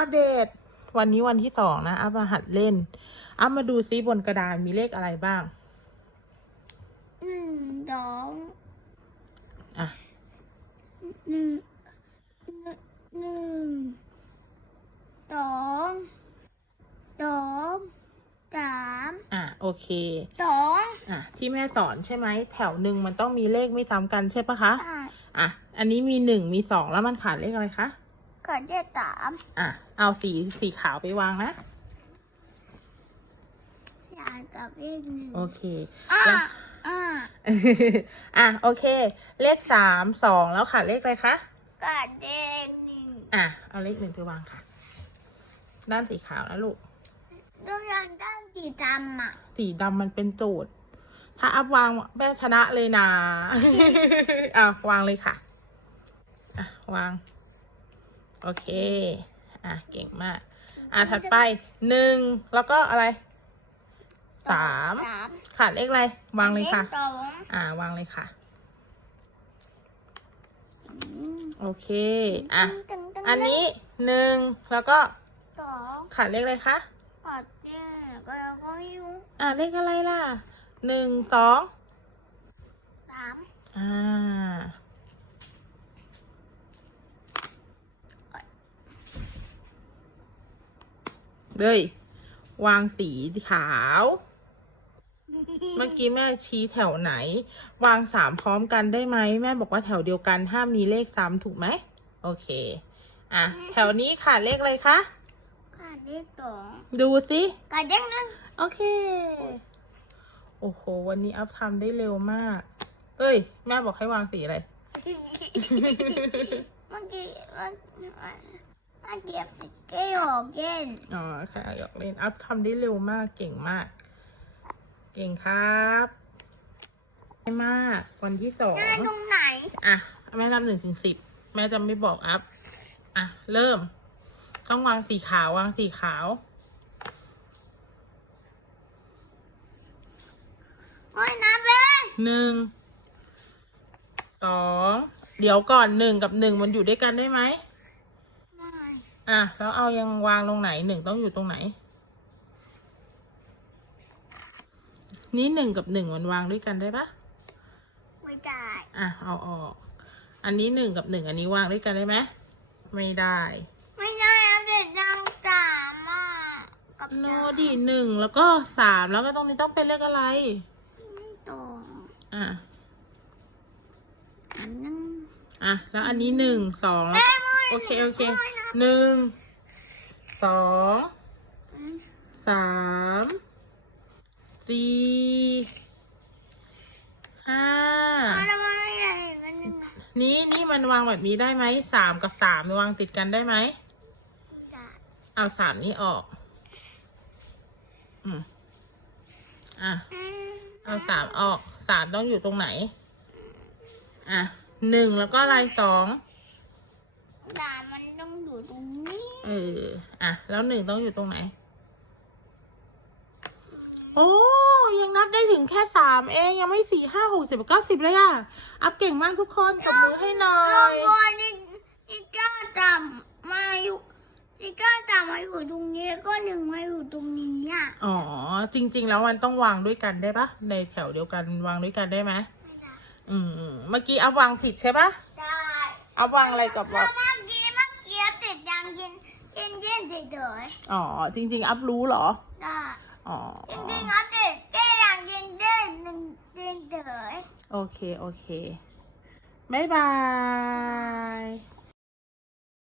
อัปเดตวันนี้วันที่สองนะอัพมาหัดเล่น อัพมาดูซิบนกระดานมีเลขอะไรบ้างหนึ่งสองอะหนึ่งหนึ่งสองสองสามอะโอเคสองอะที่แม่สอนใช่ไหมแถวหนึ่งมันต้องมีเลขไม่ซ้ำกันใช่ปะคะ อะอะอันนี้มีหนึ่งมีสองแล้วมันขาดเลขอะไรคะ ก็ได้สามอะ เอาสีสีขาวไปวางนะ อยากกับเลขหนึ่งโอเคอะแล้ว อะอะ โอเค เลขสามสองแล้วขาดเลขอะไรคะกัดเลขหนึ่งอะ เอาเลขหนึ่งไปวางค่ะ ด้านสีขาวนะลูก ต้องยังด้านสีดำอะสีดำมันเป็นโจทย์ ถ้าอัพวางแม่ชนะเลยนะอะวางเลยค่ะ อะ วาง โอเค อะ เก่งมาก อะ ถัดไปหนึ่งแล้วก็อะไรสามสามขาดเลขอะไร วางเลยค่ะขสองอ่า วางเลยค่ะอืมโอเค อะตึงตึงอันนี้หนึ่งแล้วก็สองขาดเลขอะไรคะกัดเนี่ยก็แล้วก็ยุ่งอะเลขอะไรล่ะหนึ่งสองสามอ่า เลย วางสีขาว เมื่อกี้แม่ชี้แถวไหน วางสามพร้อมกันได้ไหม แม่บอกว่าแถวเดียวกันห้ามมีเลขซ้ำถูกไหม โอเค อะ แถวนี้ขาดเลขอะไรคะกัดเลขสองดูสิกัดเลขหนึ่งโอเค โอ้โห วันนี้อัพทำได้เร็วมาก เอ้ย แม่บอกให้วางสีอะไร เมื่อกี้เมื่อ เมื่อกี้สติ๊กเกอร์ออกเล่นอ๋อแค่อยากเล่นอัพทำได้เร็วมากเก่งมาก เก่งครับได้มากวันที่สองหน้าตรงไหน อะแม่นับหนึ่งถึงสิบแม่จะไม่บอกอัพ อะ เริ่ม ต้องวางสีขาววางสีขาวโอ้ยนะเบ้หนึ่งสองเดี๋ยวก่อนหนึ่งกับหนึ่งมันอยู่ด้วยกันได้ไหมไม่ อะแล้วเอายังวางตรงไหนหนึ่งต้องอยู่ตรงไหน นี่หนึ่งกับหนึ่งมันวางด้วยกันได้ปะไม่ได้อะเอาออก อันนี้หนึ่งกับหนึ่งอันนี้วางด้วยกันได้ไหมไม่ได้ ไม่ได้อัปเดตดังสามอะกับโนสามดีหนึ่งแล้วก็สามแล้วก็ตรงนี้ต้องเป็นเลขอะไรตรงอะอันนึงอะแล้วอันนี้หนึ่งสองแล้วก็โอเคโอเค หนึ่ง สอง สาม สี่ ห้าอะไรมาอย่างอันนึงอะนี่นี่มันวางแบบนี้ได้ไหม สามกับสามวางติดกันได้ไหมเอาสามนี้ออก อืม อะ อืมเอาสามออก สามต้องอยู่ตรงไหน อะหนึ่งแล้วก็อะไรสอง ดาบมันต้องอยู่ตรงนี้เออ อะ แล้วหนึ่งต้องอยู่ตรงไหน โอ้ยังนับได้ถึงแค่สามเองยังไม่สี่ห้าหกสิบเก้าสิบเลยอะ อัพเก่งมากทุกคนตบมือให้หน่อลงยบอลนี่นี่ก้าต่ำมาอยู่นี่ก้าต่ำมาอยู่ตรงนี้แล้วก็หนึ่งมาอยู่ตรงนี้อะอ๋อ จริง ๆ แล้วมันต้องวางด้วยกันได้ปะในแถวเดียวกันวางด้วยกันได้ไหมไม่ได้อืมอืม เมื่อกี้อัพวางผิดใช่ปะได้อัพวางอะไรกับแล้ววางเมื่อกี้เมื่อกี้ติดยังเย็นเย็นเย็นเฉย อ๋อ จริง ๆ อัพรู้เหรอๆได้อ๋อ จริงๆอัปเดตแค่ยังเย็นเย็นหนึ่งเย็นเฉยโอเค โอเค บ๊ายบาย